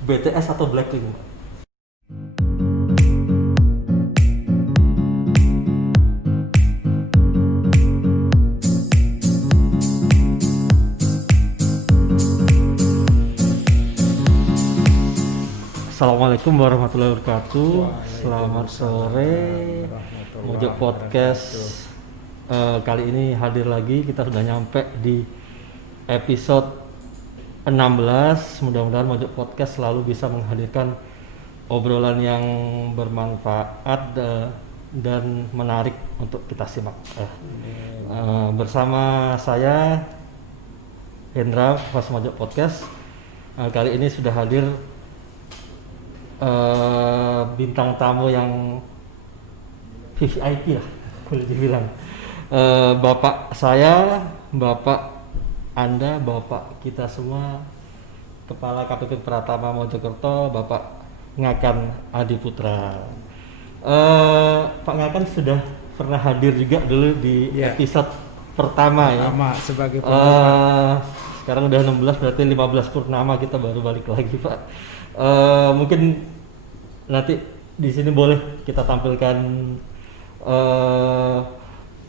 BTS atau Blackpink? Assalamualaikum warahmatullahi wabarakatuh. Selamat sore, Mojok Podcast. Kali ini hadir lagi, kita sudah nyampe di episode 16. Mudah-mudahan Mojok Podcast selalu bisa menghadirkan obrolan yang bermanfaat dan menarik untuk kita simak. Bersama saya Hendra, host Mojok Podcast. Kali ini sudah hadir bintang tamu yang VVIP lah, boleh dibilang. Bapak saya, Bapak Anda, Bapak kita semua, Kepala KPP Pratama Mojokerto, Bapak Ngakan Adiputra. Pak Ngakan sudah pernah hadir juga dulu di episode pertama ya. Sebagai pembuka. Sekarang udah 16, berarti 15 purnama kita baru balik lagi, Pak. Mungkin nanti di sini boleh kita tampilkan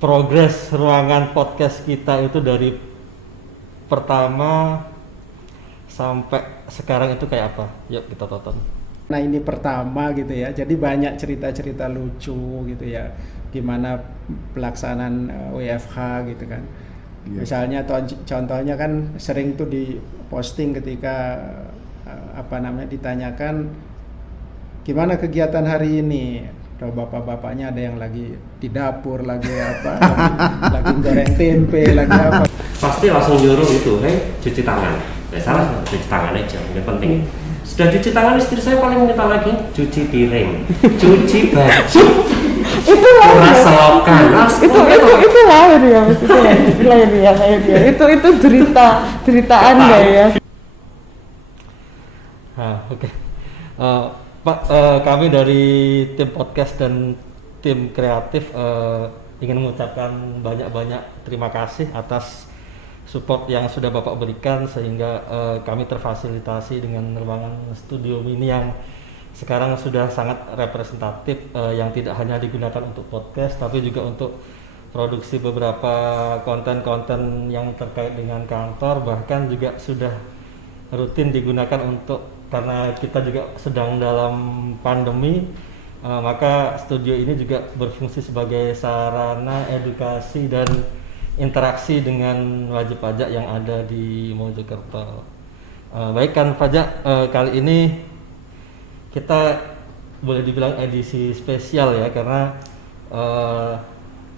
progres ruangan podcast kita itu dari pertama sampai sekarang itu kayak apa. Yuk kita tonton. Nah ini pertama gitu ya, jadi banyak cerita-cerita lucu gitu ya, gimana pelaksanaan WFH gitu kan. Misalnya contohnya kan sering tuh diposting ketika ditanyakan gimana kegiatan hari ini. Bapak-bapaknya ada yang lagi di dapur, lagi lagi goreng tempe, lagi apa. Pasti langsung nyuruh itu, cuci tangan. Salah cuci tangan aja, yang penting. Sudah cuci tangan, istri saya paling minta lagi cuci piring, cuci baju. Itu selokan. Itu lahir ya, Mas. Itu lahir ya. Itu derita Anda ya. Oke. Pak, kami dari tim podcast dan tim kreatif ingin mengucapkan banyak-banyak terima kasih atas support yang sudah Bapak berikan sehingga kami terfasilitasi dengan ruangan studio mini yang sekarang sudah sangat representatif, yang tidak hanya digunakan untuk podcast tapi juga untuk produksi beberapa konten-konten yang terkait dengan kantor, bahkan juga sudah rutin digunakan untuk, karena kita juga sedang dalam pandemi, maka studio ini juga berfungsi sebagai sarana edukasi dan interaksi dengan wajib pajak yang ada di Mojokerto. Baik kan pajak, kali ini kita boleh dibilang edisi spesial ya, karena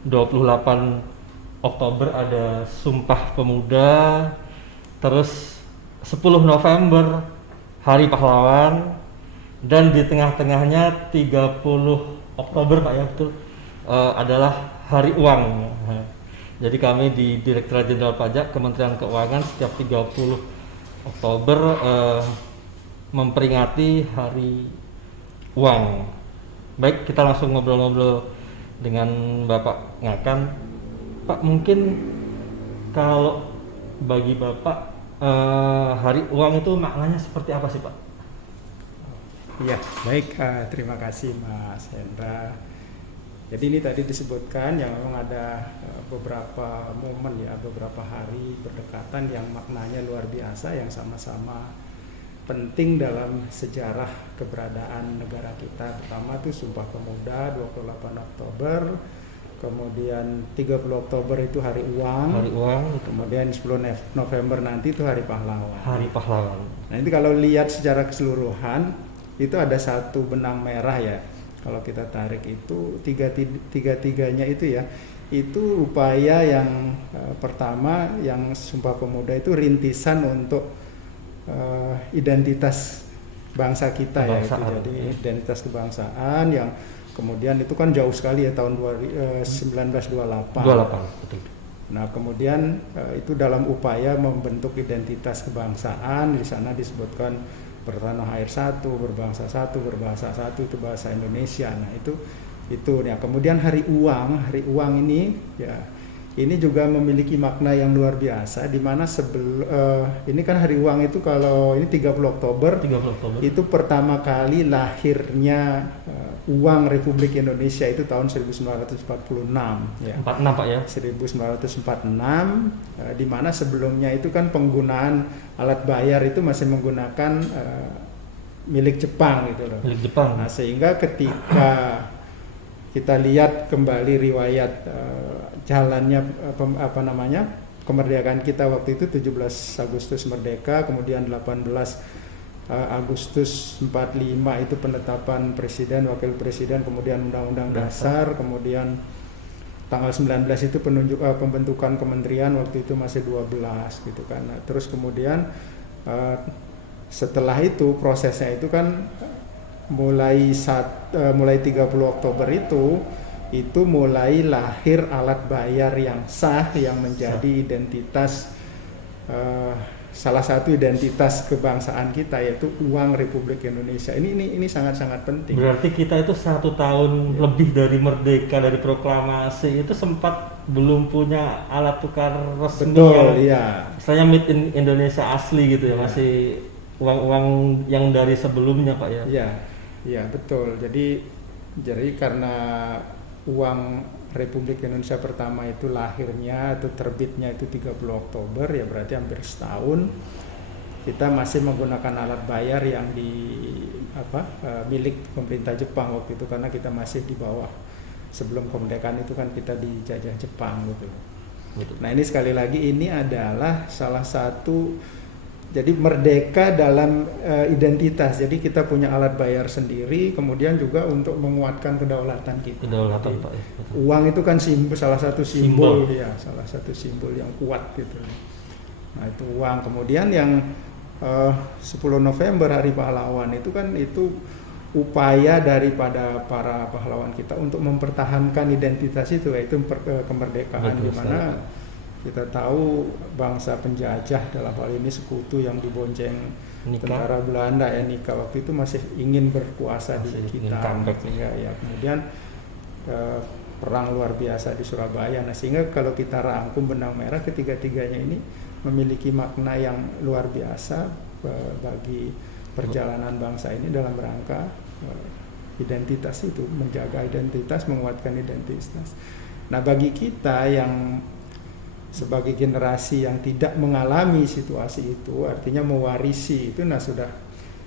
28 Oktober ada Sumpah Pemuda, terus 10 November Hari Pahlawan, dan di tengah-tengahnya 30 Oktober Pak ya, betul, adalah Hari Uang. Jadi kami di Direktorat Jenderal Pajak Kementerian Keuangan setiap 30 Oktober memperingati Hari Uang. Baik, kita langsung ngobrol-ngobrol dengan Bapak Ngakan. Pak, mungkin kalau bagi Bapak Hari Uang itu maknanya seperti apa sih Pak? Iya, baik, terima kasih Mas Hendra. Jadi ini tadi disebutkan yang memang ada beberapa momen ya, beberapa hari berdekatan yang maknanya luar biasa, yang sama-sama penting dalam sejarah keberadaan negara kita. Pertama itu Sumpah Pemuda 28 Oktober, kemudian 30 Oktober itu Hari Uang. Kemudian 10 November nanti itu Hari Pahlawan. Hari Pahlawan. Nah ini kalau lihat secara keseluruhan itu ada satu benang merah ya. Kalau kita tarik itu tiga-tiganya itu ya, itu upaya yang pertama, yang Sumpah Pemuda itu rintisan untuk identitas bangsa kita ya, itu jadi identitas kebangsaan yang kemudian itu kan jauh sekali ya, tahun 1928. Betul. Nah kemudian itu dalam upaya membentuk identitas kebangsaan, di sana disebutkan bertanah air satu, berbangsa satu, berbahasa satu, itu bahasa Indonesia. Nah itu ya. Kemudian hari uang ini ya, ini juga memiliki makna yang luar biasa, di mana ini kan Hari Uang itu kalau ini 30 Oktober, 30 Oktober. itu pertama kali lahirnya uang Republik Indonesia itu tahun 1946 ya. 46 Pak ya. 1946, di mana sebelumnya itu kan penggunaan alat bayar itu masih menggunakan milik Jepang gitu loh. Milik Jepang. Nah, sehingga ketika kita lihat kembali riwayat jalannya kemerdekaan kita waktu itu 17 Agustus merdeka, kemudian 18 Agustus 45 itu penetapan presiden, wakil presiden, kemudian undang-undang dasar, kemudian tanggal 19 itu pembentukan kementerian, waktu itu masih 12 gitu kan. Nah, terus kemudian setelah itu prosesnya itu kan mulai 30 Oktober itu mulai lahir alat bayar yang sah yang menjadi identitas salah satu identitas kebangsaan kita, yaitu uang Republik Indonesia. Ini sangat-sangat penting. Berarti kita itu 1 tahun lebih dari merdeka, dari proklamasi itu sempat belum punya alat tukar resmi. Betul, yang iya. Saya made in Indonesia asli gitu ya, Iya. masih uang-uang yang dari sebelumnya Pak ya. Iya, betul. Jadi karena uang Republik Indonesia pertama itu lahirnya atau terbitnya itu 30 Oktober, ya berarti hampir setahun kita masih menggunakan alat bayar yang milik pemerintah Jepang waktu itu, karena kita masih di bawah, sebelum kemerdekaan itu kan kita dijajah Jepang gitu. Nah, ini sekali lagi ini adalah salah satu, jadi merdeka dalam identitas. Jadi kita punya alat bayar sendiri, kemudian juga untuk menguatkan kedaulatan kita. Kedaulatan Pak ya. Betul. Uang itu kan salah satu simbol ya, salah satu simbol yang kuat gitu. Nah, itu uang. Kemudian yang 10 November Hari Pahlawan itu kan itu upaya daripada para pahlawan kita untuk mempertahankan identitas itu, yaitu kemerdekaan. Betul, di mana kita tahu bangsa penjajah, dalam hal ini sekutu yang dibonceng tentara Belanda ya, Nika waktu itu masih ingin berkuasa di kita. Sehingga ya kemudian perang luar biasa di Surabaya. Nah, sehingga kalau kita rangkum benang merah, ketiga-tiganya ini memiliki makna yang luar biasa bagi perjalanan bangsa ini dalam rangka identitas itu, menjaga identitas, menguatkan identitas. Nah, bagi kita yang sebagai generasi yang tidak mengalami situasi itu, artinya mewarisi itu, nah sudah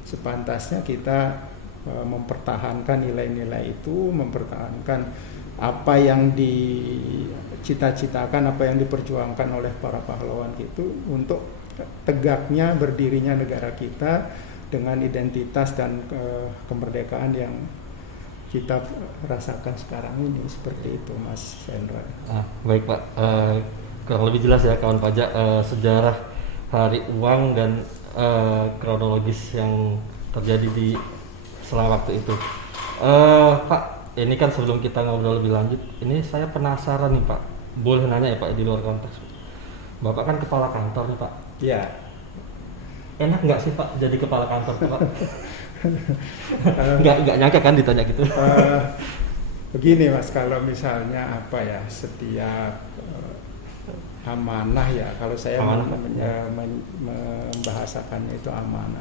sepantasnya kita mempertahankan nilai-nilai itu, mempertahankan apa yang dicita-citakan, apa yang diperjuangkan oleh para pahlawan itu untuk tegaknya berdirinya negara kita dengan identitas dan kemerdekaan yang kita rasakan sekarang ini. Seperti itu Mas Hendra. Baik Pak, kurang lebih jelas ya kawan pajak sejarah Hari Uang dan kronologis yang terjadi di selama waktu itu. Pak, ini kan sebelum kita ngobrol lebih lanjut, ini saya penasaran nih Pak, boleh nanya ya Pak di luar konteks. Bapak kan kepala kantor nih Pak. Ya. Enak nggak sih Pak jadi kepala kantor Pak? Nggak nyangka kan ditanya gitu. Begini Mas, kalau misalnya setiap amanah ya, kalau saya membahasakannya itu amanah,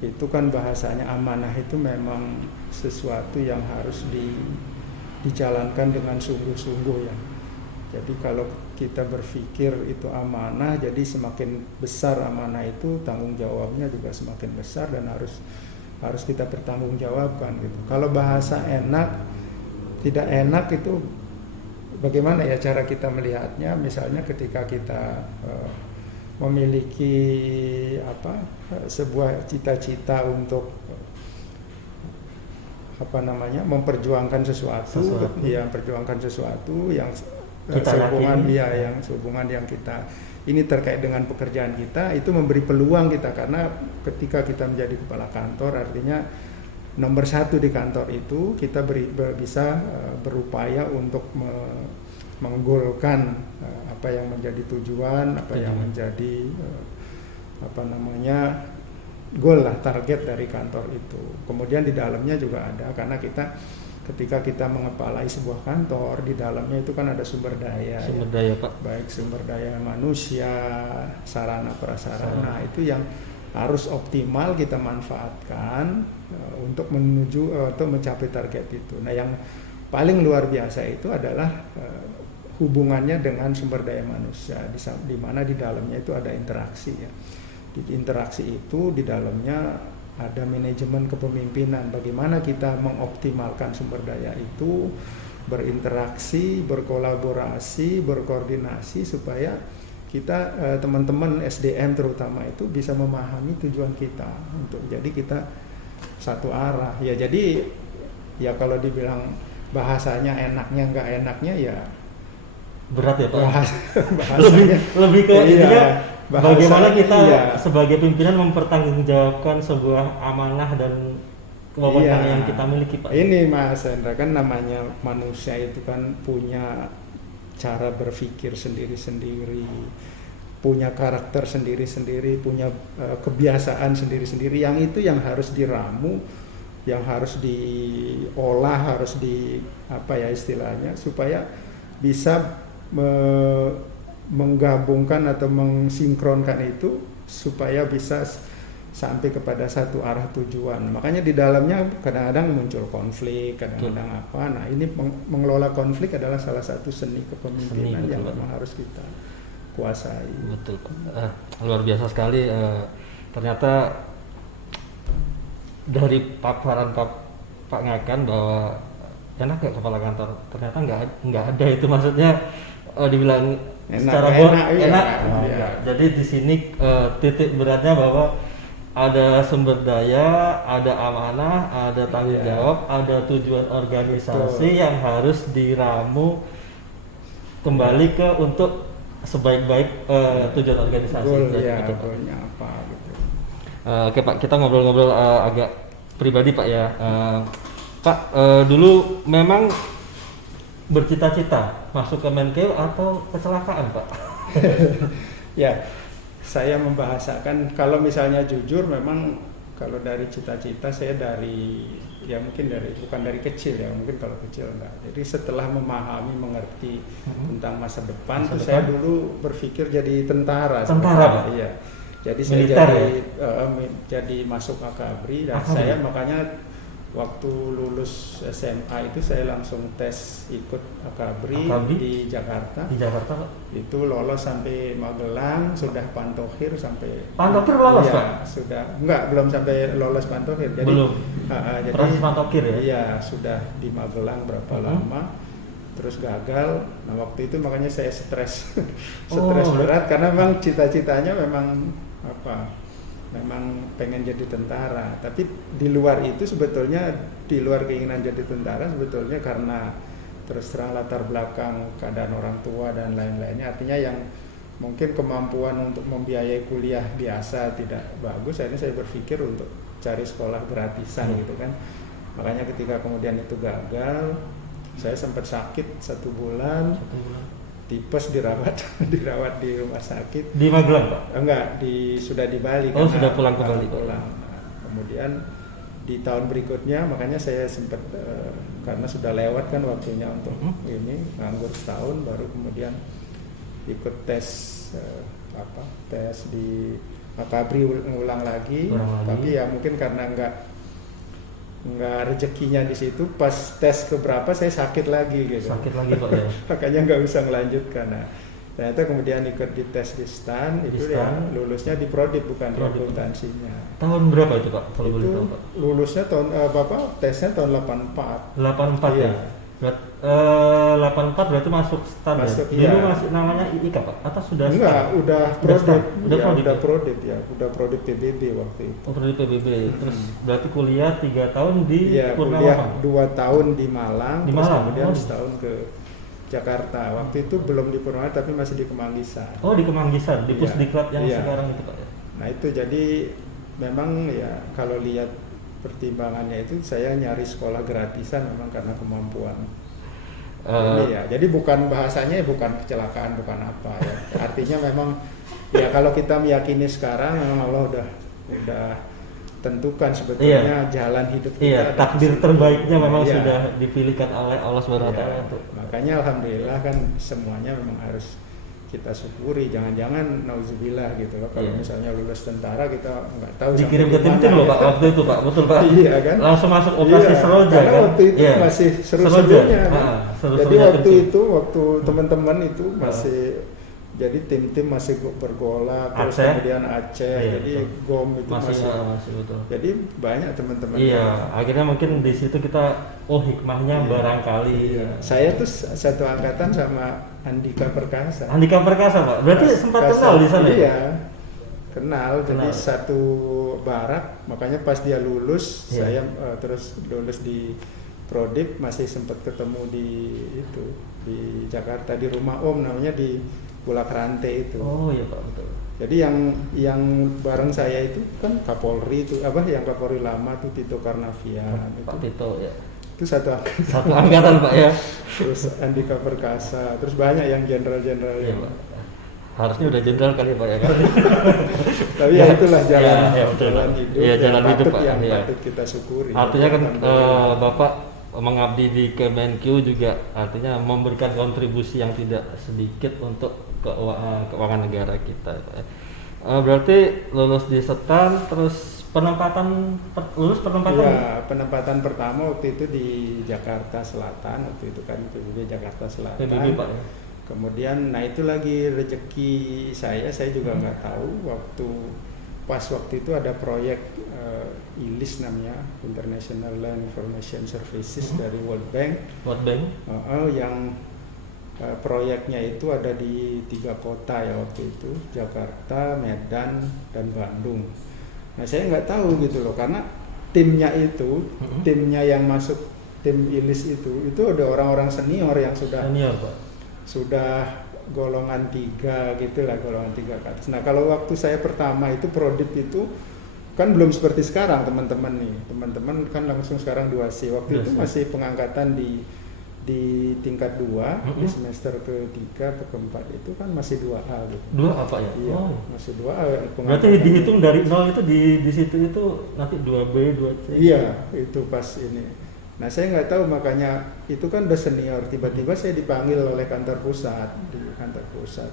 itu kan bahasanya amanah itu memang sesuatu yang harus dijalankan dengan sungguh-sungguh ya. Jadi kalau kita berpikir itu amanah, jadi semakin besar amanah itu, tanggung jawabnya juga semakin besar dan harus kita bertanggungjawabkan gitu. Kalau bahasa enak, tidak enak itu bagaimana ya cara kita melihatnya? Misalnya ketika kita memiliki sebuah cita-cita untuk memperjuangkan sesuatu yang sehubungan yang kita ini terkait dengan pekerjaan kita, itu memberi peluang kita, karena ketika kita menjadi kepala kantor artinya nomor satu di kantor itu kita bisa berupaya untuk menggolkan apa yang menjadi tujuan, apa yang menjadi goal lah, target dari kantor itu. Kemudian di dalamnya juga ada, karena kita ketika kita mengepalai sebuah kantor, di dalamnya itu kan ada sumber daya, Sumber daya Pak. baik sumber daya manusia, sarana prasarana, itu yang harus optimal kita manfaatkan untuk menuju atau mencapai target itu. Nah, yang paling luar biasa itu adalah hubungannya dengan sumber daya manusia, di mana di dalamnya itu ada interaksi ya. Di interaksi itu di dalamnya ada manajemen kepemimpinan, bagaimana kita mengoptimalkan sumber daya itu, berinteraksi, berkolaborasi, berkoordinasi supaya kita teman-teman SDM terutama itu bisa memahami tujuan kita untuk jadi kita satu arah ya. Jadi ya kalau dibilang bahasanya enaknya nggak enaknya ya Berat ya Pak. bahasanya lebih ke intinya bagaimana kita iya. sebagai pimpinan mempertanggungjawabkan sebuah amanah dan wewenang Iya. yang kita miliki Pak. Ini Mas Hendra, kan namanya manusia itu kan punya cara berpikir sendiri-sendiri, punya karakter sendiri-sendiri, punya kebiasaan sendiri-sendiri, yang itu yang harus diramu, yang harus diolah, harus di apa ya istilahnya, supaya bisa menggabungkan atau mensinkronkan itu supaya bisa sampai kepada satu arah tujuan. Makanya di dalamnya kadang-kadang muncul konflik, kadang-kadang apa. Nah, ini mengelola konflik adalah salah satu seni kepemimpinan yang memang harus kita kuasai. Betul Pak. Luar biasa sekali. Ternyata dari paparan Pak Ngakan bahwa enak gak kepala kantor, ternyata nggak ada itu, maksudnya dibilang Enak, secara enak, iya. enak. Iya. Jadi di sini titik beratnya bahwa ada sumber daya, ada amanah, ada tanggung Iya. jawab, ada tujuan organisasi yang harus diramu kembali ke untuk sebaik-baik tujuan organisasi. Goal, ya, Gitu, Pak. goalnya apa gitu. Oke Pak, kita ngobrol-ngobrol agak pribadi Pak ya. Pak, dulu memang bercita-cita masuk ke Menkeu atau kecelakaan Pak? Ya, saya membahasakan kalau misalnya jujur, memang kalau dari cita-cita saya mungkin bukan dari kecil ya, mungkin kalau kecil enggak. Jadi setelah memahami, mengerti tentang masa depan, saya dulu berpikir jadi tentara. Tentara, Pak? Iya. Jadi Militer, saya jadi masuk Akabri, dan saya makanya waktu lulus SMA itu saya langsung tes ikut Akabri di Jakarta. Di Jakarta Pak? Itu lolos sampai Magelang, sudah pantohir sampai. Pantohir lolos iya, Pak? Sudah, belum sampai lolos pantohir. Jadi, belum. jadi Proses pantokir ya? Iya, sudah di Magelang berapa lama, terus gagal. Nah, waktu itu makanya saya stres, berat karena memang cita-citanya memang memang pengen jadi tentara. Tapi di luar itu sebetulnya, di luar keinginan jadi tentara sebetulnya karena terus terang latar belakang keadaan orang tua dan lain-lainnya, artinya yang mungkin kemampuan untuk membiayai kuliah biasa tidak bagus, akhirnya saya berpikir untuk cari sekolah gratisan gitu kan. Makanya ketika kemudian itu gagal, saya sempat sakit 1 bulan. Tipes, dirawat di rumah sakit di Magelang Pak? Enggak, sudah di Bali. Sudah pulang ke Bali. Nah, kemudian di tahun berikutnya makanya saya sempat karena sudah lewat kan waktunya untuk ini nganggur setahun, baru kemudian ikut tes tes di Akabri ulang lagi. Tapi ya mungkin karena enggak rezekinya di situ, pas tes keberapa saya sakit lagi gitu. Sakit lagi Pak ya. Makanya nggak bisa melanjutkan. Nah, ternyata kemudian ikut di tes di STAN, itu ya lulusnya di Prodip, bukan di akuntansinya. Tahun berapa itu Pak kalau boleh tahu Pak? Lulusnya tahun tesnya tahun 84. 84 iya. ya. 84 berarti masuk STAN ya? Masuk, Dulu iya. masih namanya IIKA Pak? Atau sudah Enggak, STAN? udah Udah Prodip. STAN? Udah Ya, Prodip udah ya? Prodip ya, udah Prodip PBB waktu itu. Oh, Prodip PBB. Terus berarti kuliah 3 tahun di Iya, Purnama kuliah Pak? 2 tahun di Malang, Di terus Malang? kemudian Oh. setahun ke Jakarta. Waktu itu belum di Purnama tapi masih di Kemanggisan. Oh, di Kemanggisan, di Iya. Pusdiklat yang Iya. sekarang itu Pak ya? Nah itu jadi memang ya kalau lihat pertimbangannya itu saya nyari sekolah gratisan memang karena kemampuan. Ini ya, jadi bukan bahasanya bukan kecelakaan, bukan apa ya. Artinya memang ya kalau kita meyakini sekarang memang Allah udah tentukan sebetulnya jalan hidup kita. Iya, ada takdir di situ. terbaiknya memang Iya. sudah dipilihkan oleh Allah Subhanahu wa Iya, taala untuk makanya alhamdulillah kan semuanya memang harus kita syukuri. Jangan-jangan nauzubillah gitu loh, kalau Iya. misalnya lulus tentara kita nggak tahu dikirim ke sampai tim-tim di loh mana Pak waktu itu Pak, betul Pak. Iya kan? Langsung masuk operasi Iya, Seroja karena kan. waktu itu Iya. masih Seroja. seru-serunya kan? Seru-serunya Jadi waktu tim-tim. itu waktu teman-teman itu masih jadi tim-tim masih bergolak, terus Aceh. kemudian Aceh, Iya, jadi betul. GOM itu masih, masih betul. jadi banyak teman-teman. Iya, akhirnya mungkin di situ kita hikmahnya Iya. barangkali. Iya. Saya tuh satu angkatan sama Andika Perkasa. Andika Perkasa Pak, berarti sempat Perkasa. kenal di sana ya? Iya, kenal. Jadi Kenal. satu barak, makanya pas dia lulus, Iya. saya terus lulus di Prodip, masih sempat ketemu di itu di Jakarta, di rumah Om namanya, di Bulak Rantai itu. Oh iya Pak, betul. Jadi yang bareng saya itu kan Kapolri itu yang Kapolri lama tuh Tito Karnavian Pak itu. Tito ya. Itu satu angkatan. Satu angkatan Pak ya. Terus Andika Perkasa, terus banyak yang jenderal-jenderal Iya yang Pak. Harusnya udah jenderal kali Pak ya kan. tapi ya itulah jalan, Ya, betul, jalan Pak. hidup Iya, yang jalan hidup, patut, Pak. yang Iya. patut kita syukuri. Artinya kan Alhamdulillah. Bapak mengabdi di Kemenq juga artinya memberikan kontribusi yang tidak sedikit untuk keuangan negara kita. Berarti lulus di Setan, terus lulus penempatan Iya, penempatan pertama waktu itu di Jakarta Selatan, waktu itu kan PBB Jakarta Selatan. PBB Pak ya. Kemudian, nah itu lagi rezeki saya juga nggak tahu waktu itu ada proyek ILIS namanya, International Land Information Services dari World Bank. World Bank. Yang proyeknya itu ada di 3 kota ya waktu itu, Jakarta, Medan, dan Bandung. Nah saya nggak tahu gitu loh, karena timnya yang masuk tim ILIS itu ada orang-orang senior yang Senior Pak. sudah golongan 3 gitulah, golongan 3 ke atas. Nah kalau waktu saya pertama itu Prodip itu kan belum seperti sekarang teman-teman kan langsung sekarang 2C. Waktu itu 2C. masih pengangkatan di tingkat 2, di semester ke-3 atau ke-4 itu kan masih 2A gitu. 2 apa ya? Iya, Oh. masih 2A Berarti dihitung dari 0 itu di situ itu nanti 2B, 2C. Iya, itu pas ini. Nah saya nggak tahu, makanya itu kan udah senior, tiba-tiba saya dipanggil oleh kantor pusat, di kantor pusat.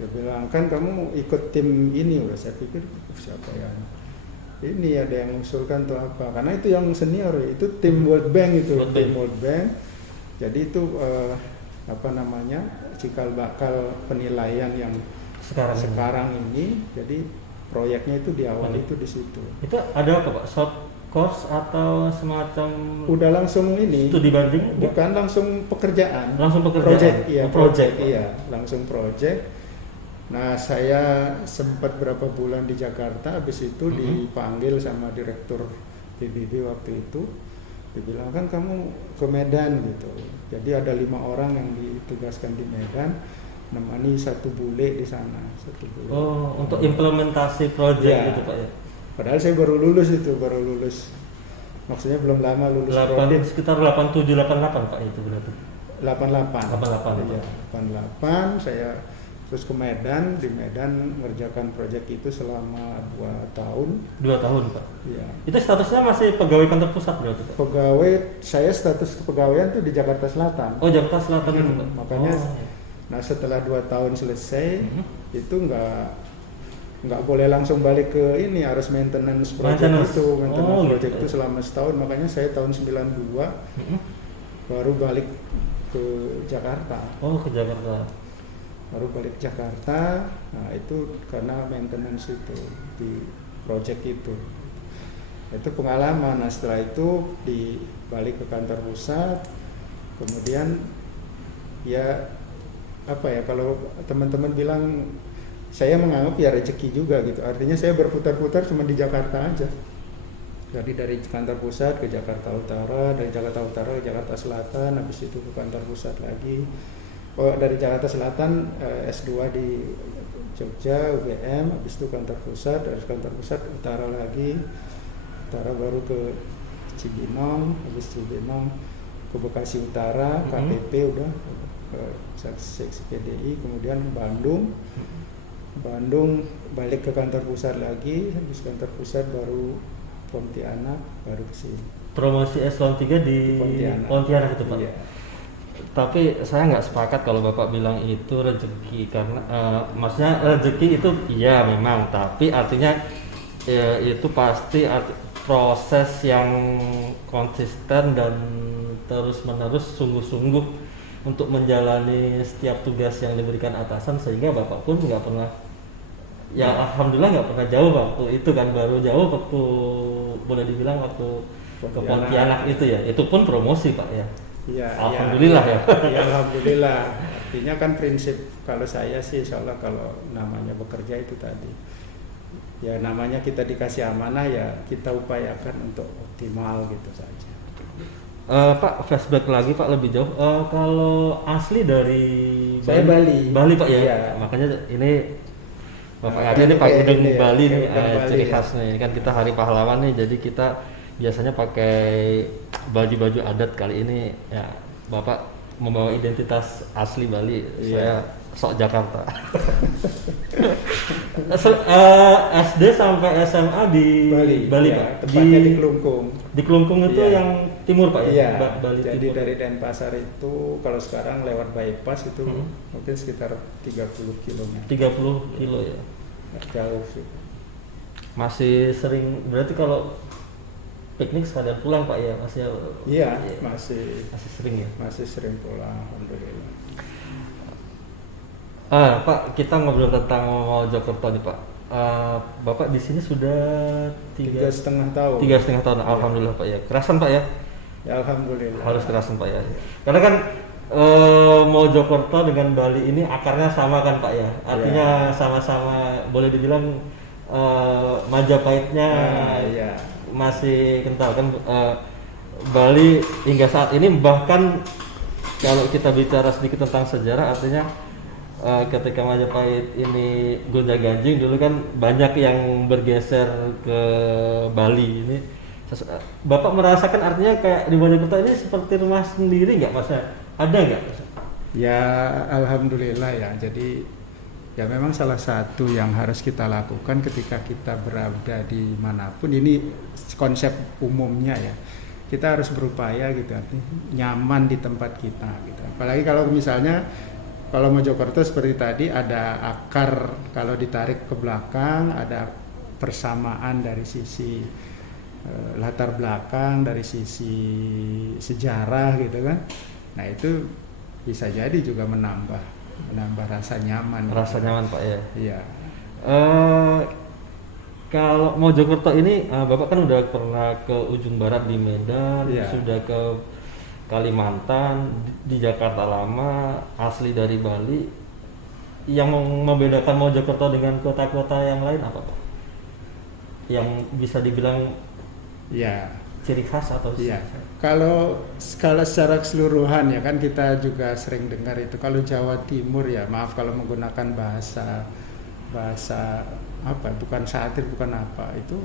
Dia bilang, kan kamu ikut tim ini. Udah saya pikir siapa ya? Ini ada yang mengusulkan atau apa? Karena itu yang senior, itu tim World Bank itu, World tim Bank. World Bank. Jadi itu cikal bakal penilaian yang sekarang ini. Jadi proyeknya itu diawali itu di situ. Itu ada apa Pak? Short course atau semacam Udah langsung ini. studi banding? Bukan langsung pekerjaan. Langsung pekerjaan. Project, iya. Oh, project. Iya, langsung project. Nah, saya sempat berapa bulan di Jakarta, habis itu dipanggil sama direktur PBB waktu itu. Dibilang, kan kamu ke Medan gitu. Jadi ada 5 orang yang ditugaskan di Medan, nemani 1 bule di sana. 1 bule. Oh, untuk implementasi project Iya. itu Pak ya? Padahal saya baru lulus. Maksudnya belum lama lulus Prodip. Sekitar 87-88 Pak itu berarti. 88. 88 Iya, 88 saya terus ke Medan, di Medan ngerjakan proyek itu selama 2 tahun. 2 tahun Pak. Iya. Itu statusnya masih pegawai kantor pusat berarti Pak? Pegawai, saya status kepegawaian tuh di Jakarta Selatan. Oh, Jakarta Selatan itu Pak. Makanya Oh. nah setelah 2 tahun selesai itu nggak boleh langsung balik ke ini, harus maintenance project itu. Maintenance project gitu. itu selama setahun, makanya saya tahun 92 baru balik ke Jakarta. Oh, ke Jakarta. Baru balik Jakarta. Nah itu karena maintenance itu di project itu pengalaman. Nah setelah itu dibalik ke kantor pusat, kemudian ya kalau teman-teman bilang, saya menganggap ya rezeki juga gitu, artinya saya berputar-putar cuma di Jakarta aja. Jadi dari kantor pusat ke Jakarta Utara, dari Jakarta Utara ke Jakarta Selatan, habis itu ke kantor pusat lagi. Dari Jakarta Selatan S2 di Jogja, UGM, habis itu kantor pusat, dari kantor pusat Utara lagi, Utara baru ke Cibinong, habis Cibinong ke Bekasi Utara, KPP udah ke seksi PDI, kemudian Bandung balik ke kantor pusat lagi, habis kantor pusat baru Pontianak baru ke sini. Promosi eselon 3 di Pontianak itu Pak. Iya. Tapi saya nggak sepakat kalau Bapak bilang itu rezeki, karena maksudnya rezeki itu iya memang, tapi artinya itu pasti proses yang konsisten dan terus-menerus sungguh-sungguh untuk menjalani setiap tugas yang diberikan atasan, sehingga Bapak pun nggak pernah, ya alhamdulillah nggak pernah jauh waktu itu kan, baru jauh waktu boleh dibilang waktu ke Pontianak itu ya, itu pun promosi Pak ya. Ya, Alhamdulillah ya. Ya, alhamdulillah. Artinya kan prinsip kalau saya sih, insya Allah kalau namanya bekerja itu tadi, ya namanya kita dikasih amanah ya kita upayakan untuk optimal gitu saja. Pak, flashback lagi Pak lebih jauh. Kalau asli dari Saya Bali. Bali Pak ya. Iya. Makanya ini Bapak Nah, ada ini Pak kayak udeng ini ya, Bali kayak nih, udeng Bali ciri ya. khas nih. Kan kita Hari Pahlawan nih, jadi kita biasanya pakai baju-baju adat. Kali ini ya Bapak membawa identitas asli Bali. Iya. Saya sok Jakarta. SD sampai SMA di Bali ya, Pak. tepatnya di Kelungkung. Di Kelungkung itu Iya. yang timur Pak ya. Iya. Bali Jadi timur. dari Denpasar itu kalau sekarang lewat bypass itu mungkin sekitar 30 km. 30 kilo ya. Jauh sih. Masih sering, berarti kalau piknik sekalian pulang Pak ya, masih Iya, iya, masih sering ya. sering pulang, alhamdulillah. Pak, kita ngobrol tentang Mojokerto nih Pak. Bapak di sini sudah 3,5 tahun. 3,5 tahun. Alhamdulillah Pak ya. Kerasan Pak ya? Ya, alhamdulillah. Harus kerasan Pak ya. Karena kan Mojokerto dengan Bali ini akarnya sama kan Pak ya. Artinya sama-sama boleh dibilang Majapahitnya Iya. masih kental kan. Bali hingga saat ini, bahkan kalau kita bicara sedikit tentang sejarah, artinya ketika Majapahit ini gonjang-ganjing dulu kan banyak yang bergeser ke Bali ini. Bapak merasakan artinya kayak di Mojokerto ini seperti rumah sendiri nggak Mas? Ada nggak? Ya, alhamdulillah ya. Jadi ya memang salah satu yang harus kita lakukan ketika kita berada di manapun, ini konsep umumnya ya. Kita harus berupaya gitu, artinya nyaman di tempat kita gitu. Apalagi kalau misalnya kalau Mojokerto seperti tadi ada akar, kalau ditarik ke belakang ada persamaan dari sisi latar belakang, dari sisi sejarah gitu kan. Nah itu bisa jadi juga menambah rasa nyaman. Rasa nyaman Pak ya. Iya. Kalau Mojokerto ini Bapak kan udah pernah ke ujung barat di Medan, Iya. sudah ke Kalimantan, di Jakarta Lama, asli dari Bali. Yang membedakan Mojokerto dengan kota-kota yang lain apa Pak? Yang bisa dibilang Iya. ciri khas atau Iya. Kalau skala secara keseluruhan ya kan kita juga sering dengar itu kalau Jawa Timur ya, maaf kalau menggunakan bahasa apa, bukan satir bukan apa, itu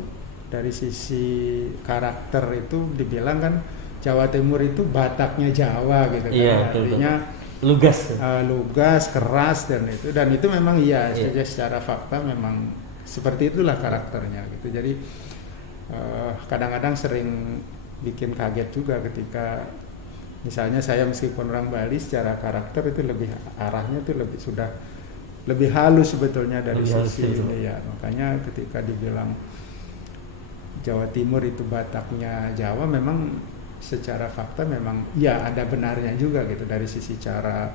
dari sisi karakter itu dibilang kan Jawa Timur itu Bataknya Jawa gitu kan. Iya, Artinya lugas. lugas, keras dan itu memang iya, Iya. secara fakta memang seperti itulah karakternya gitu. Jadi kadang-kadang sering bikin kaget juga ketika misalnya saya meskipun orang Bali secara karakter itu arahnya itu sudah lebih halus sebetulnya dari Lebih halus sisi itu. ini ya. Makanya ketika dibilang Jawa Timur itu Bataknya Jawa, memang secara fakta memang ya ada benarnya juga gitu, dari sisi cara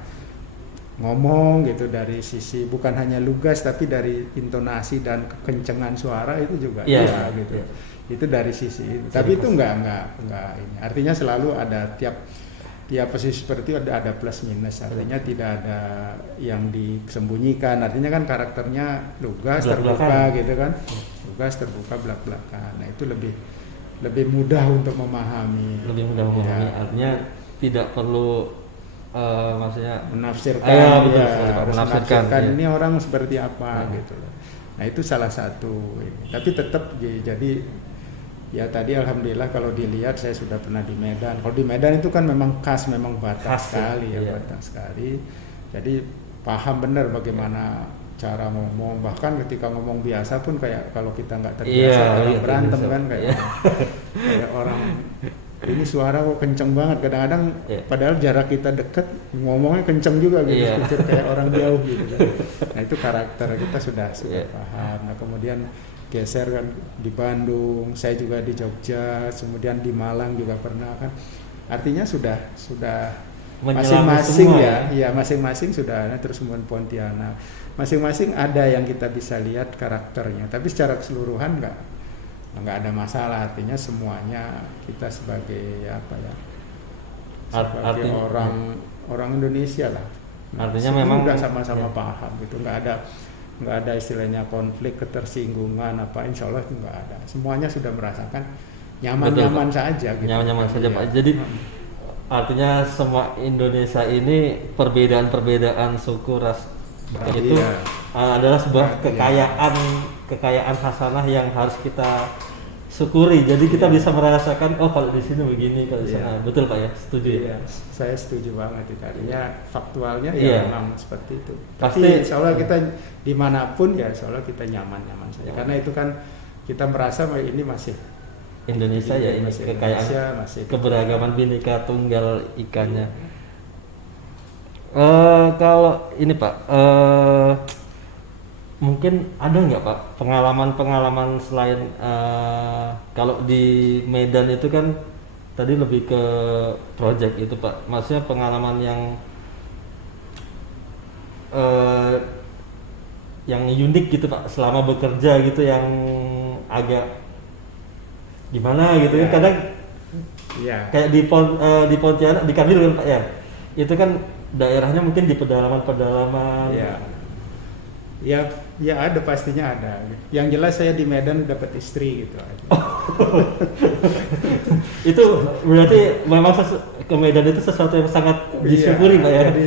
ngomong gitu, dari sisi bukan hanya lugas tapi dari intonasi dan kekencengan suara itu juga Iya, gitu. iya. Itu dari sisi itu. Tapi itu enggak ini. Artinya selalu ada tiap posisi seperti itu ada plus minus. Artinya tidak ada yang disembunyikan. Artinya kan karakternya lugas, terbuka gitu kan. Lugas, terbuka, belak-belakan. Nah, itu lebih mudah untuk memahami. Lebih mudah memahami. Ya. Artinya tidak perlu maksudnya menafsirkan, betul, ya, sekali, Pak. harus Menafsirkan, iya. ini orang seperti apa gitu loh. Nah itu salah satu ini. Tapi tetap jadi ya tadi alhamdulillah kalau dilihat saya sudah pernah di Medan. Kalau di Medan itu kan memang khas, memang Batak Khas, sekali ya, iya. Batak sekali. Jadi paham benar bagaimana cara ngomong, bahkan ketika ngomong biasa pun kayak kalau kita nggak terbiasa orang berantem kan kayak orang ini suara kok kenceng banget kadang-kadang padahal jarak kita dekat ngomongnya kenceng juga gitu pikir kayak orang jauh gitu kan. Nah itu karakter kita sudah paham. Nah kemudian geser kan di Bandung, saya juga di Jogja, kemudian di Malang juga pernah kan, artinya sudah masing-masing ya masing-masing sudah ada. Terus kemudian Pontianak masing-masing ada yang kita bisa lihat karakternya, tapi secara keseluruhan nggak ada masalah, artinya semuanya kita sebagai apa ya sebagai orang Indonesia lah. Artinya memang udah sama-sama paham gitu, nggak ada istilahnya konflik, ketersinggungan apa, insya Allah itu nggak ada, semuanya sudah merasakan nyaman-nyaman saja gitu. Nyaman-nyaman saja Pak. Jadi artinya semua Indonesia ini perbedaan suku ras itu adalah sebuah kekayaan hasanah yang harus kita syukuri. Jadi kita bisa merasakan kalau di sini begini, kalau di sana. Betul Pak ya? Setuju ya? Saya setuju banget itu. Artinya faktualnya memang seperti itu. Pasti insya Allah kita dimanapun ya insya Allah kita nyaman-nyaman saja. Karena itu kan kita merasa ini masih Indonesia ini kekayaan masih keberagaman Bhinneka Tunggal Ikanya. Kalau ini Pak, mungkin ada nggak Pak pengalaman selain kalau di Medan itu kan tadi lebih ke project itu Pak, maksudnya pengalaman yang unik gitu Pak selama bekerja gitu, yang agak gimana gitu kan, kadang kayak di Pontianak di Kanwil kan Pak ya, itu kan daerahnya mungkin di pedalaman ya ada, pastinya ada. Yang jelas saya di Medan dapat istri gitu aja. Itu berarti memang ke Medan itu sesuatu yang sangat disyukuri Pak ya. Jadi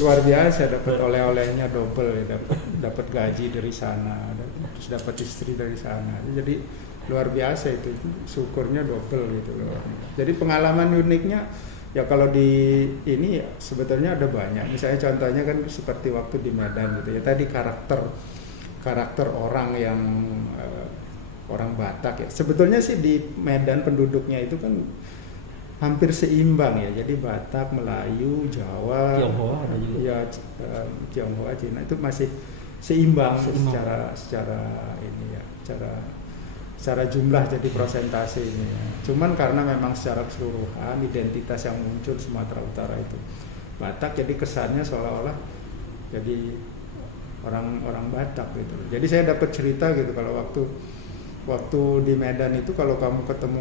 luar biasa, dapat oleh-olehnya double ya, dapat gaji dari sana, terus dapat istri dari sana. Jadi luar biasa itu syukurnya double gitu loh. Jadi pengalaman uniknya ya kalau di ini ya, sebetulnya ada banyak. Misalnya contohnya kan seperti waktu di Medan gitu ya. Tadi karakter orang yang orang Batak ya. Sebetulnya sih di Medan penduduknya itu kan hampir seimbang ya. Jadi Batak, Melayu, Jawa, Tionghoa ada juga. Ya Tionghoa, Cina itu masih seimbang. secara ini ya, secara jumlah jadi persentase ini ya. Cuman karena memang secara keseluruhan identitas yang muncul Sumatera Utara itu Batak, jadi kesannya seolah-olah jadi orang Batak gitu. Jadi saya dapat cerita gitu kalau waktu di Medan itu kalau kamu ketemu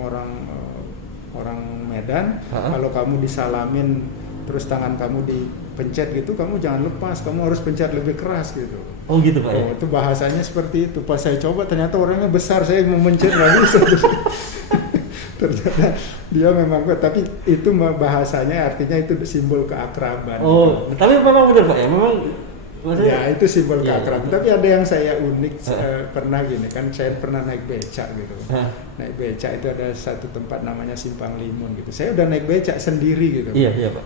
orang Medan, kalau kamu disalamin terus tangan kamu dipencet gitu, kamu jangan lepas, kamu harus pencet lebih keras gitu. Oh gitu Pak ya? Itu bahasanya seperti itu. Pas saya coba ternyata orangnya besar, saya mau mencet nggak bisa. Ternyata dia memang kuat, tapi itu bahasanya artinya itu simbol keakraban. Oh, gitu. Tapi memang benar Pak ya, memang maksudnya, ya itu simbol keakraban. Tapi ada yang saya unik, pernah gini kan, saya pernah naik becak gitu. Naik becak itu ada satu tempat namanya Simpang Limun gitu. Saya udah naik becak sendiri gitu. Iya Pak.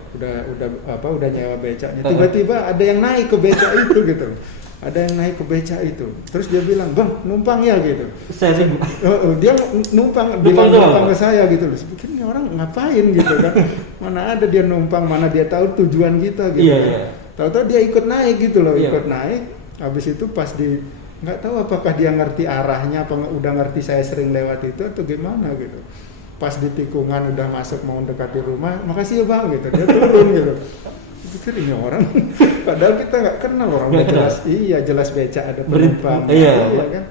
Udah nyewa becaknya. Tiba-tiba ada yang naik ke becak itu gitu. Ada yang naik ke becak itu, terus dia bilang, "Bang, numpang ya?" gitu. Dia numpang ke saya gitu loh. Saya pikir ini orang ngapain gitu kan? Mana ada dia numpang, mana dia tahu tujuan kita gitu. Iya. Tahu-tahu dia ikut naik gitu loh, ikut naik. Habis itu pas nggak tahu apakah dia ngerti arahnya, apa udah ngerti saya sering lewat itu atau gimana gitu. Pas di tikungan udah masuk mau dekat di rumah, "Makasih ya Bang," gitu. Dia turun gitu. Pikir ini orang, padahal kita nggak kenal orang. Jelas becak ada penumpang, kan,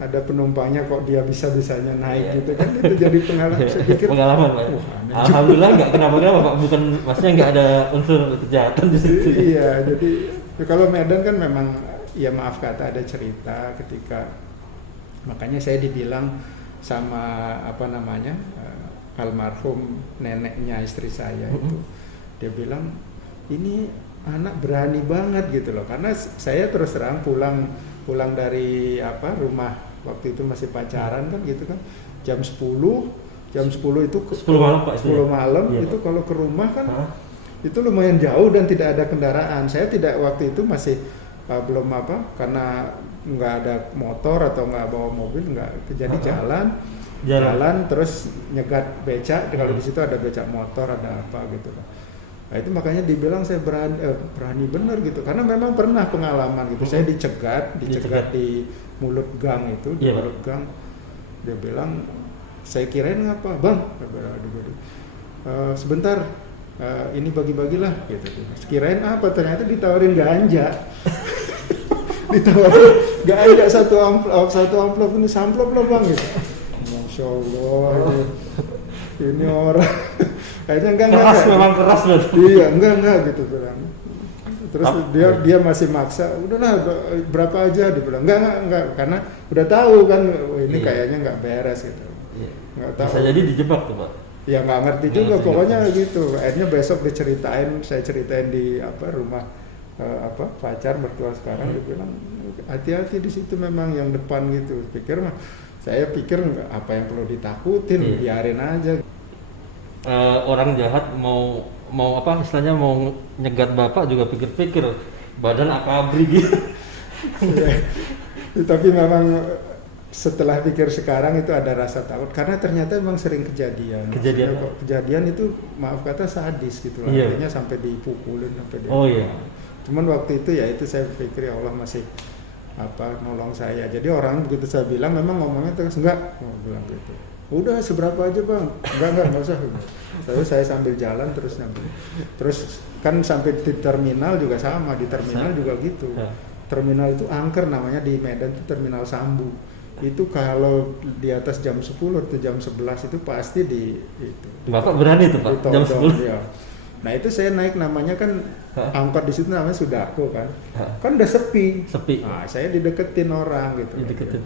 ada penumpangnya kok dia bisa-bisanya naik gitu kan, itu jadi pengalaman. Saya pikir pengalaman Pak. Alhamdulillah nggak kenapa Pak, bukan maksudnya nggak ada unsur kejahatan di situ. Iya, jadi kalau Medan kan memang ya maaf kata ada cerita ketika, makanya saya dibilang sama almarhum neneknya istri saya itu, dia bilang ini anak berani banget gitu loh, karena saya terus terang pulang dari rumah waktu itu masih pacaran kan gitu kan, jam 10 itu 10 malam Pak, 10 malam itu Pak. kalau ke rumah kan itu lumayan jauh dan tidak ada kendaraan. Saya waktu itu masih belum apa, karena nggak ada motor atau nggak bawa mobil, nggak, jadi jalan terus nyegat becak. Kalau di situ ada becak motor, ada apa gitu. Nah itu makanya dibilang saya berani bener gitu, karena memang pernah pengalaman gitu. Saya dicegat di mulut gang itu, di mulut gang. Dia bilang, saya kirain apa, bang? Sebentar, ini bagi-bagilah gitu. Kirain apa? Ternyata ditawarin ganja. Ditawarin ganja satu amplop ini samplop loh bang gitu. Masya Allah, ini orang kayaknya enggak. Memang keras betul. Iya, enggak gitu bilang. Terus dia masih maksa, udahlah berapa aja, dia bilang enggak, karena udah tahu kan ini kayaknya nggak beres gitu. Nggak tahu. Bisa jadi dijebak tuh Pak. Ya nggak ngerti juga, pokoknya gitu. Akhirnya besok saya ceritain di rumah pacar mertua sekarang. Dia bilang hati-hati di situ, memang yang depan gitu. Saya pikir apa yang perlu ditakutin, biarin aja. Orang jahat mau apa istilahnya, mau nyegat bapak juga pikir-pikir badan akabri gitu. Tapi memang setelah pikir sekarang itu ada rasa takut, karena ternyata memang sering kejadian itu, maaf kata, sadis gitu lah. Akhirnya sampai dipukulin sampai cuman waktu itu ya itu saya pikir ya Allah masih nolong saya. Jadi orang begitu saya bilang memang ngomongnya terus enggak, bilang gitu. Udah seberapa aja bang, enggak usah. Lalu saya sambil jalan terus nyampe. Terus kan sampai di terminal juga sama, di terminal juga gitu. Terminal itu angker namanya di Medan itu Terminal Sambu. Itu kalau di atas jam 10 atau jam 11 itu pasti Bapak berani tuh Pak, jam 10? Ya. Nah itu saya naik, namanya kan angkot di situ namanya Sudako kan. Kan udah sepi. Nah, saya dideketin orang gitu.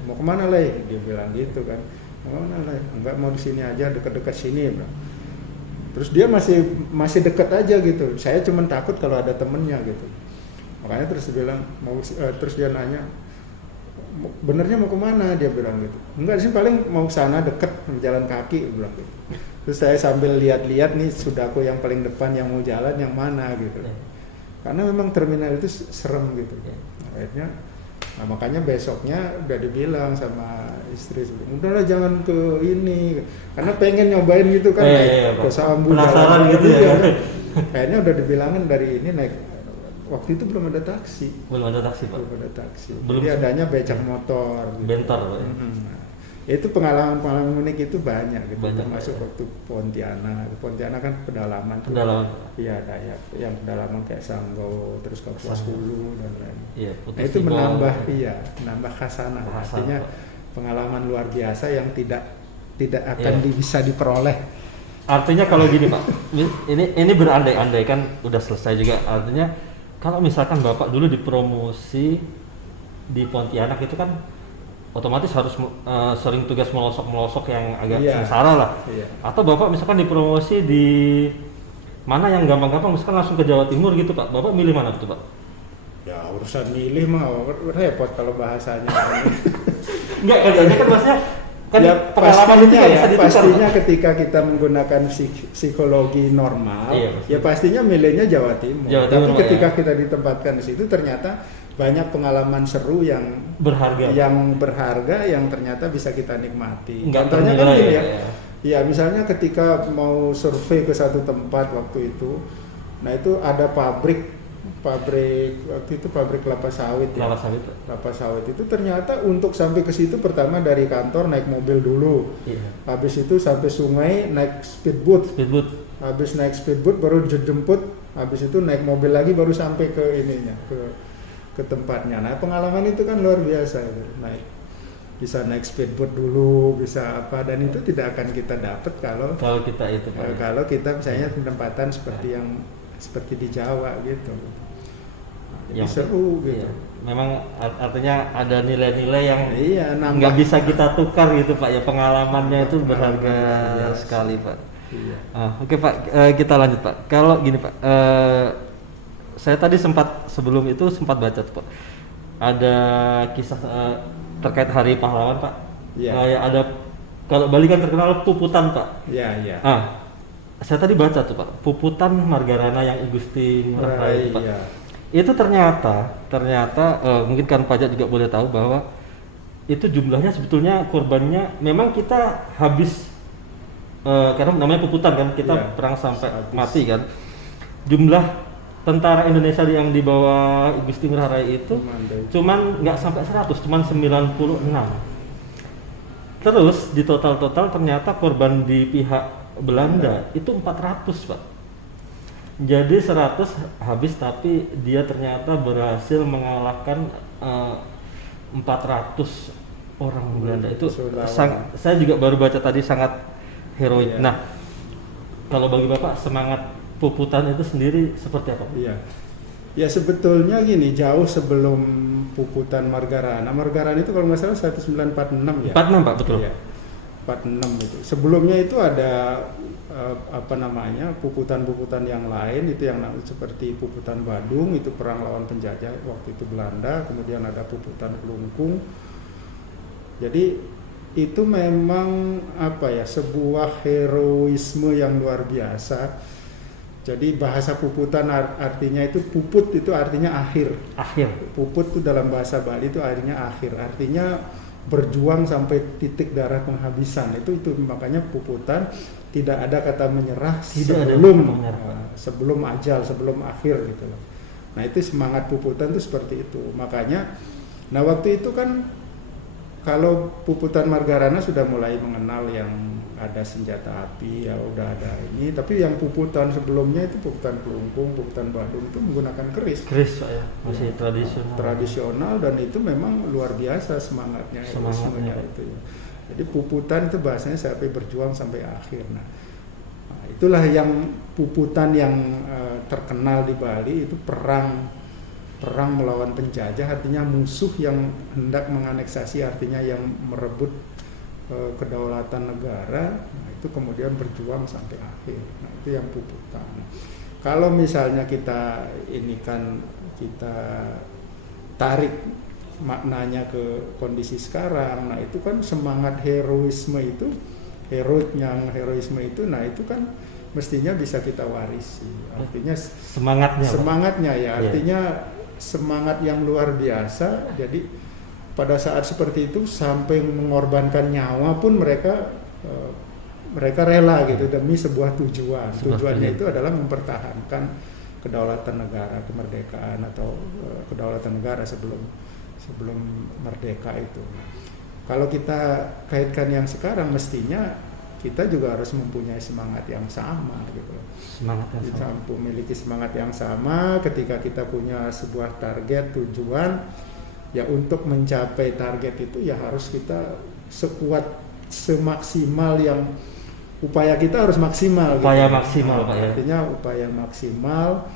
Mau kemana Lay? Dia bilang gitu kan. Mau kemana Lay? Enggak, mau di sini aja, dekat-dekat sini. Bro. Terus dia masih dekat aja gitu. Saya cuma takut kalau ada temennya gitu. Makanya terus dia bilang terus dia nanya, benernya mau kemana? Dia bilang gitu. Enggak, di sini paling mau ke sana deket, jalan kaki, dia bilang gitu. Terus saya sambil lihat-lihat nih Sudako yang paling depan yang mau jalan yang mana gitu. Karena memang terminal itu serem gitu. Akhirnya makanya besoknya udah dibilang sama istri, udahlah jangan ke ini, karena pengen nyobain gitu kan, ke Sambu, penasaran gitu ya. Kayaknya udah dibilangin dari ini naik. Waktu itu belum ada taksi. Pak. Jadi adanya becak motor. Gitu. Bentar Pak. Itu pengalaman unik itu banyak gitu. Termasuk waktu Pontianak kan pedalaman. Iya, Dayak. Yang pedalaman kayak Sanggau, terus Kapuas Hulu dan lain. Iya, nah, itu menambah khasanah. Artinya pengalaman luar biasa yang tidak akan bisa diperoleh. Artinya kalau gini Pak, ini berandai-andai kan udah selesai juga. Artinya kalau misalkan Bapak dulu dipromosi di Pontianak itu kan otomatis harus sering tugas melosok yang agak sengsara lah. Atau Bapak misalkan dipromosi di mana yang gampang-gampang, misalkan langsung ke Jawa Timur gitu Pak, Bapak milih mana tuh Pak? Ya urusan milih mah repot kalau bahasanya. Enggak, kan maksudnya kan ya, pastinya Pak. Ketika kita menggunakan psikologi normal, ya pastinya milihnya Jawa Timur. Tapi ketika kita ditempatkan di situ ternyata banyak pengalaman seru yang berharga yang ternyata bisa kita nikmati. Contohnya kan gini ya. Ya misalnya ketika mau survei ke satu tempat waktu itu, nah itu ada pabrik waktu itu pabrik kelapa sawit. Kelapa sawit itu ternyata untuk sampai ke situ pertama dari kantor naik mobil dulu. Habis itu sampai sungai naik speedboat. Habis naik speedboat baru dijemput, habis itu naik mobil lagi baru sampai ke ininya, ke tempatnya. Nah, pengalaman itu kan luar biasa gitu. Bisa naik speedboat dulu, bisa apa, dan itu tidak akan kita dapat kalau kita misalnya penempatan seperti di Jawa gitu. Jadi seru gitu. Memang artinya ada nilai-nilai yang nggak bisa kita tukar gitu Pak ya, pengalamannya itu berharga sekali Pak. Oke Pak, kita lanjut Pak. Kalau gini Pak, saya tadi sebelum itu sempat baca tuh Pak, ada kisah terkait Hari Pahlawan Pak. Ada, kalau Bali kan terkenal puputan Pak. Saya tadi baca tuh Pak, puputan Margarana yang Igusti Ngurah Rai Pak. itu ternyata mungkin kan pajak juga boleh tahu bahwa itu jumlahnya sebetulnya korbannya memang kita habis karena namanya puputan kan, kita Iya, perang sampai habis. mati kan. Jumlah tentara Indonesia yang di bawah Igusti Ngurah Rai itu cuman nggak sampai 100, cuman 96. Terus di total ternyata korban di pihak Belanda itu 400, Pak. Jadi 100 habis, tapi dia ternyata berhasil mengalahkan 400 orang Belanda. Itu saya juga baru baca tadi, sangat heroik. Iya. Nah, kalau bagi Bapak semangat puputan itu sendiri seperti apa? Iya. Ya sebetulnya gini, jauh sebelum puputan Margarana itu kalau nggak salah 1946 ya. 46, Pak, betul. Iya. 46 itu. Sebelumnya itu ada puputan-puputan yang lain, itu yang seperti puputan Badung, itu perang lawan penjajah waktu itu Belanda, kemudian ada puputan Kelungkung. Jadi itu memang sebuah heroisme yang luar biasa. Jadi bahasa puputan artinya itu puput, itu artinya akhir. Puput itu dalam bahasa Bali itu artinya akhir. Artinya berjuang sampai titik darah penghabisan. Itu makanya puputan tidak ada kata menyerah sebelum ajal, sebelum akhir gitu loh. Nah, itu semangat puputan itu seperti itu. Makanya waktu itu kan kalau puputan Margarana sudah mulai mengenal yang ada senjata api, ya udah ada ini. Tapi yang puputan sebelumnya itu puputan Kelungkung, puputan Badung itu menggunakan keris. Keris, Pak, ya, masih tradisional. Tradisional, dan itu memang luar biasa semangatnya itu ya. Jadi puputan itu bahasanya sampai berjuang sampai akhir. Nah, itulah yang puputan yang terkenal di Bali, itu perang melawan penjajah, artinya musuh yang hendak menganeksasi, artinya yang merebut kedaulatan negara. Nah, itu kemudian berjuang sampai akhir. Nah, itu yang puputan. Kalau misalnya kita tarik maknanya ke kondisi sekarang, nah itu kan semangat heroisme itu, nah itu kan mestinya bisa kita warisi. Artinya semangatnya ya, artinya semangat yang luar biasa. Jadi pada saat seperti itu sampai mengorbankan nyawa pun mereka rela gitu demi sebuah tujuan. Tujuannya itu adalah mempertahankan kedaulatan negara, kemerdekaan atau kedaulatan negara sebelum merdeka itu. Kalau kita kaitkan yang sekarang, mestinya kita juga harus mempunyai semangat yang sama gitu. Kita memiliki semangat yang sama ketika kita punya sebuah target, tujuan, ya untuk mencapai target itu ya harus kita semaksimal yang upaya kita harus maksimal. Maksimal, Pak, ya. Artinya upaya maksimal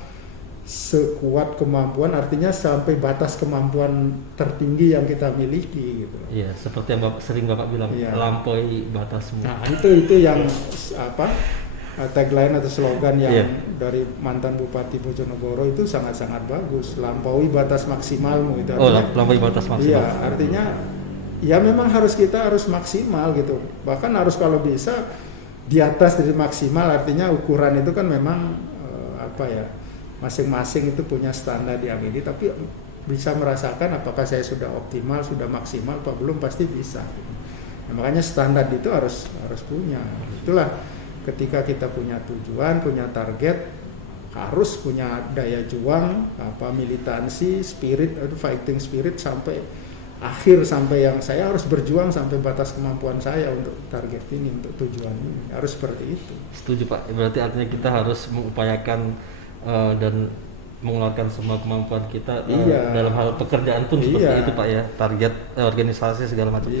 sekuat kemampuan, artinya sampai batas kemampuan tertinggi yang kita miliki gitu. Iya, seperti yang sering Bapak bilang, lampaui batasmu. Nah, itu yang tagline atau slogan yang dari mantan Bupati Bojonegoro itu sangat-sangat bagus, lampaui batas maksimalmu itu. Lampaui batas maksimal. Iya, artinya ya memang kita harus maksimal gitu. Bahkan harus kalau bisa di atas dari maksimal, artinya ukuran itu kan memang masing-masing itu punya standar yang ini, tapi bisa merasakan apakah saya sudah optimal, sudah maksimal, apa belum, pasti bisa. Nah, makanya standar itu harus punya. Itulah ketika kita punya tujuan, punya target, harus punya daya juang, militansi, spirit, fighting spirit sampai akhir, sampai yang saya harus berjuang sampai batas kemampuan saya untuk target ini, untuk tujuan ini, harus seperti itu. Setuju, Pak. Berarti artinya kita harus mengupayakan dan mengeluarkan semua kemampuan kita dalam hal pekerjaan pun seperti itu, Pak, ya, target organisasi segala macam.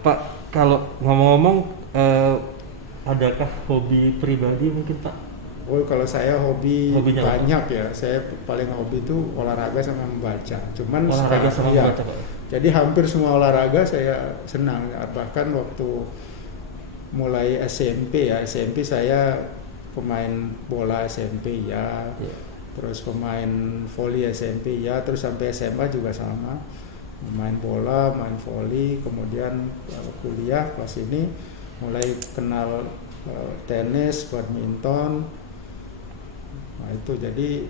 Pak, kalau ngomong-ngomong, adakah hobi pribadi mungkin, Pak? Kalau saya hobinya banyak apa? Ya, saya paling hobi itu olahraga sama membaca. Cuman membaca, Pak. Jadi hampir semua olahraga saya senang. Bahkan waktu mulai SMP saya pemain bola SMP terus pemain voli SMP terus sampai SMA juga sama, main bola, main voli, kemudian kuliah pas ini mulai kenal tenis, badminton. Nah itu jadi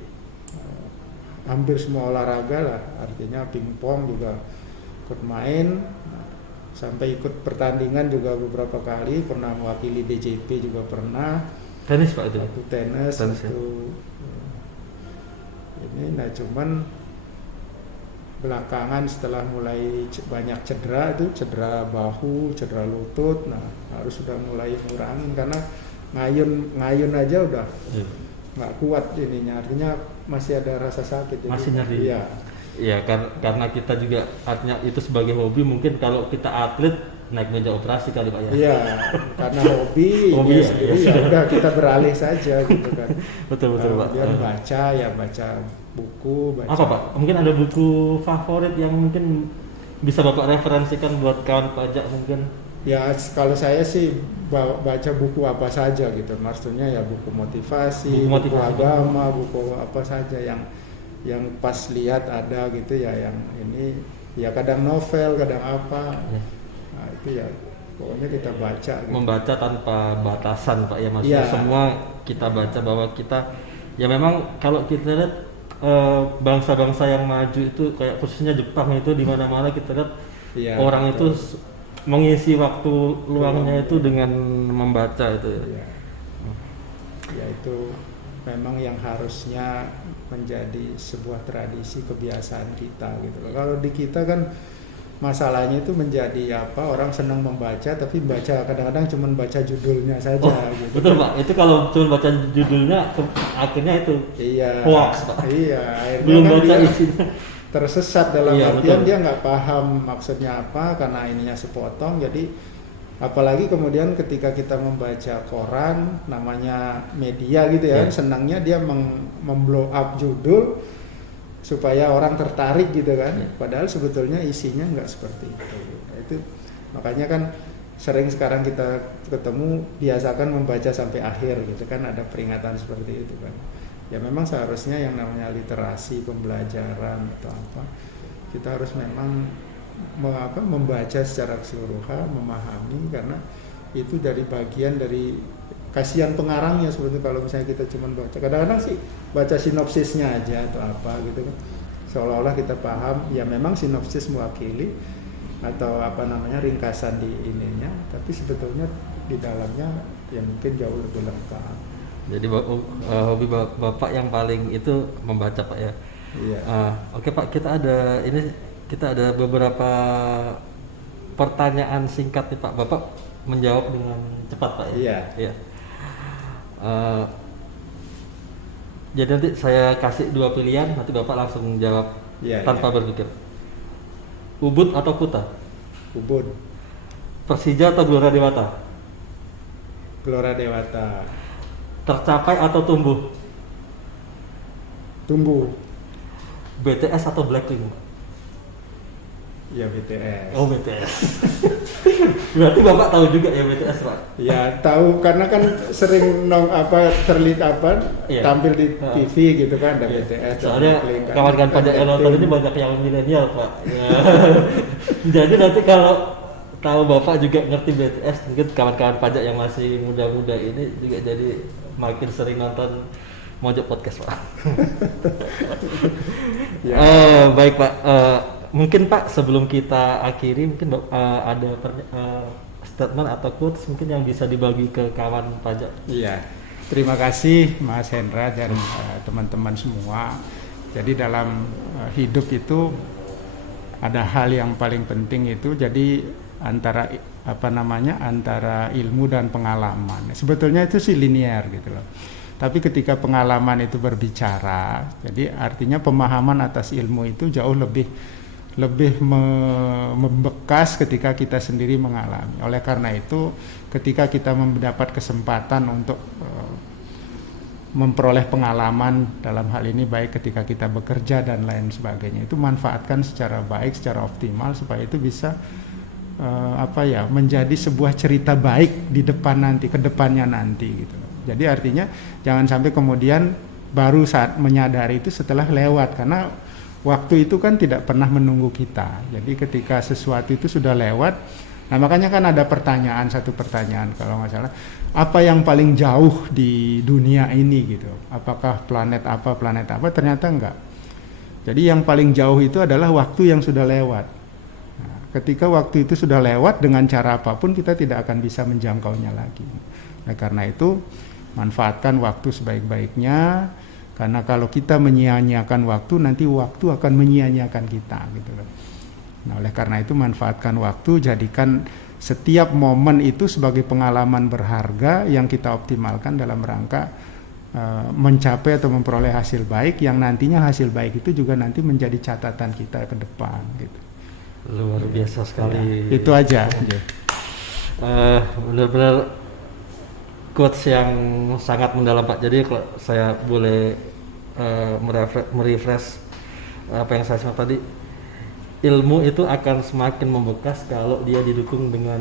hampir semua olahraga lah, artinya pingpong juga ikut main. Nah, sampai ikut pertandingan juga beberapa kali, pernah mewakili DJP juga pernah. Tenis Pak itu. Waktu tenis, ya? waktu ini. Nah cuman belakangan setelah mulai banyak cedera, itu cedera bahu, cedera lutut, nah harus sudah mulai ngurangin karena ngayun aja udah Iya. nggak kuat ininya, artinya masih ada rasa sakit. Masih nyeri. Iya. Ya karena kita juga artinya itu sebagai hobi, mungkin kalau kita atlet naik meja operasi kali Pak ya. Iya, karena hobi Hobi ya, ya, sendiri ya. ya udah kita beralih saja gitu kan. Betul Pak. Kemudian baca buku, baca. Apa Pak? Mungkin ada buku favorit yang mungkin bisa Bapak referensikan buat kawan pajak mungkin? Ya kalau saya sih baca buku apa saja gitu, maksudnya ya buku motivasi, buku agama, buku apa saja yang pas lihat ada gitu ya, yang ini ya kadang novel, kadang apa, nah itu ya pokoknya kita baca. Gitu. Membaca tanpa batasan Pak ya, maksudnya Ya. semua kita baca, bahwa kita ya memang kalau kita lihat bangsa-bangsa yang maju itu kayak khususnya Jepang itu di mana-mana kita lihat Ya, orang betul. itu mengisi waktu luangnya itu dengan membaca itu. Ya. Ya itu memang yang harusnya menjadi sebuah tradisi kebiasaan kita gitu loh. Kalau di kita kan masalahnya itu menjadi apa, orang senang membaca tapi baca kadang-kadang cuma baca judulnya saja gitu. Betul Pak, itu kalau cuma baca judulnya akhirnya itu Iya. hoax Pak. Iya, akhirnya Belum kan baca dia isinya. tersesat dalam Iya, artian betul. dia nggak paham maksudnya apa karena ininya sepotong. Jadi apalagi kemudian ketika kita membaca koran, namanya media gitu ya, Iya. senangnya dia memblow up judul supaya orang tertarik gitu kan. Iya. Padahal sebetulnya isinya nggak seperti itu. Itu makanya kan sering sekarang kita ketemu biasakan membaca sampai akhir gitu kan, ada peringatan seperti itu kan. Ya memang seharusnya yang namanya literasi, pembelajaran atau apa, kita harus memang membaca secara keseluruhan, memahami, karena itu dari bagian dari kasihan pengarangnya sebetulnya kalau misalnya kita cuma baca. Kadang-kadang sih baca sinopsisnya aja atau apa gitu kan, seolah-olah kita paham. Ya memang sinopsis mewakili atau apa namanya ringkasan di ininya, tapi sebetulnya di dalamnya ya mungkin jauh lebih lengkap. Jadi hobi Bapak yang paling itu membaca Pak ya. Iya. Oke Pak, kita ada beberapa pertanyaan singkat nih Pak. Bapak menjawab dengan cepat Pak ya. Iya. Iya. Jadi nanti saya kasih 2 pilihan, nanti Bapak langsung jawab Iya, tanpa iya. berpikir. Ubud atau Kuta? Ubud, Persija atau Gelora Dewata? Gelora Dewata, Tercapai atau tumbuh? tumbuh, BTS atau Blackpink? ya BTS. Oh BTS. Berarti Bapak tahu juga ya BTS Pak? Ya tahu karena kan sering terlihat Iya. tampil di Nah. TV gitu kan, ada Iya. BTS. Soalnya Blackpink, kan. kawan-kawan pajak yang nonton ini banyak yang milenial Pak. Ya. Jadi nanti kalau tahu Bapak juga ngerti BTS, mungkin kawan-kawan pajak yang masih muda-muda ini juga jadi makin sering nonton Mojok Podcast Pak. Ya. Baik Pak. Mungkin Pak sebelum kita akhiri mungkin ada statement atau quotes mungkin yang bisa dibagi ke kawan pajak. Iya, terima kasih Mas Hendra dan teman-teman semua. Jadi dalam hidup itu ada hal yang paling penting itu, jadi antara antara ilmu dan pengalaman. Sebetulnya itu sih linear gitu loh. Tapi ketika pengalaman itu berbicara, jadi artinya pemahaman atas ilmu itu jauh lebih membekas ketika kita sendiri mengalami. Oleh karena itu, ketika kita mendapat kesempatan untuk memperoleh pengalaman dalam hal ini, baik ketika kita bekerja dan lain sebagainya, itu manfaatkan secara baik, secara optimal supaya itu bisa menjadi sebuah cerita baik di depan nanti, ke depannya nanti gitu. Jadi artinya jangan sampai kemudian baru saat menyadari itu setelah lewat, karena waktu itu kan tidak pernah menunggu kita. Jadi ketika sesuatu itu sudah lewat, nah makanya kan ada satu pertanyaan kalau nggak salah, apa yang paling jauh di dunia ini gitu? Apakah planet apa? Ternyata enggak. Jadi yang paling jauh itu adalah waktu yang sudah lewat. Nah, ketika waktu itu sudah lewat, dengan cara apapun kita tidak akan bisa menjangkaunya lagi. Nah, karena itu manfaatkan waktu sebaik-baiknya, karena kalau kita menyia-nyiakan waktu, nanti waktu akan menyia-nyiakan kita gitu loh. Nah, oleh karena itu manfaatkan waktu, jadikan setiap momen itu sebagai pengalaman berharga yang kita optimalkan dalam rangka mencapai atau memperoleh hasil baik, yang nantinya hasil baik itu juga nanti menjadi catatan kita ke depan gitu. Luar biasa sekali. Ya, itu aja. Benar-benar quotes yang sangat mendalam Pak. Jadi kalau saya boleh merefresh apa yang saya simak tadi, ilmu itu akan semakin membekas kalau dia didukung dengan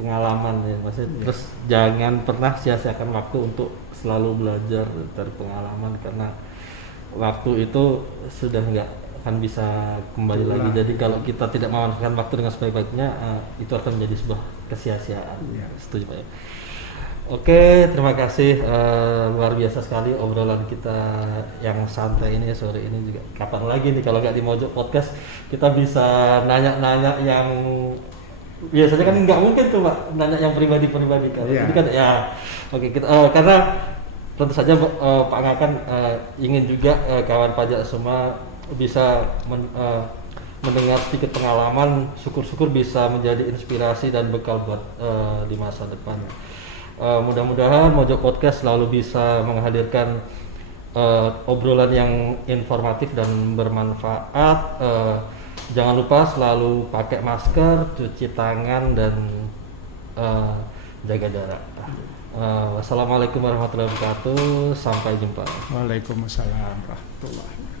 pengalaman ya maksudnya. Terus jangan pernah sia-siakan waktu untuk selalu belajar dari pengalaman, karena waktu itu sudah nggak akan bisa kembali lagi. Jadi kalau kita tidak memanfaatkan waktu dengan sebaik-baiknya, itu akan menjadi sebuah kesia-siaan. Setuju Pak ya? Oke, terima kasih, luar biasa sekali obrolan kita yang santai ini sore ini. Juga kapan lagi nih kalau nggak di Mojok Podcast kita bisa nanya-nanya yang biasanya kan nggak mungkin tuh Pak, nanya yang pribadi-pribadi kalau ini kan ya. Oke, kita karena tentu saja Pak Ngakan ingin juga kawan pajak semua bisa mendengar sedikit pengalaman, syukur-syukur bisa menjadi inspirasi dan bekal buat di masa depan. Mudah-mudahan Mojok Podcast selalu bisa menghadirkan obrolan yang informatif dan bermanfaat. Jangan lupa selalu pakai masker, cuci tangan, dan jaga jarak. Wassalamualaikum warahmatullahi wabarakatuh. Sampai jumpa. Waalaikumsalam warahmatullahi wabarakatuh.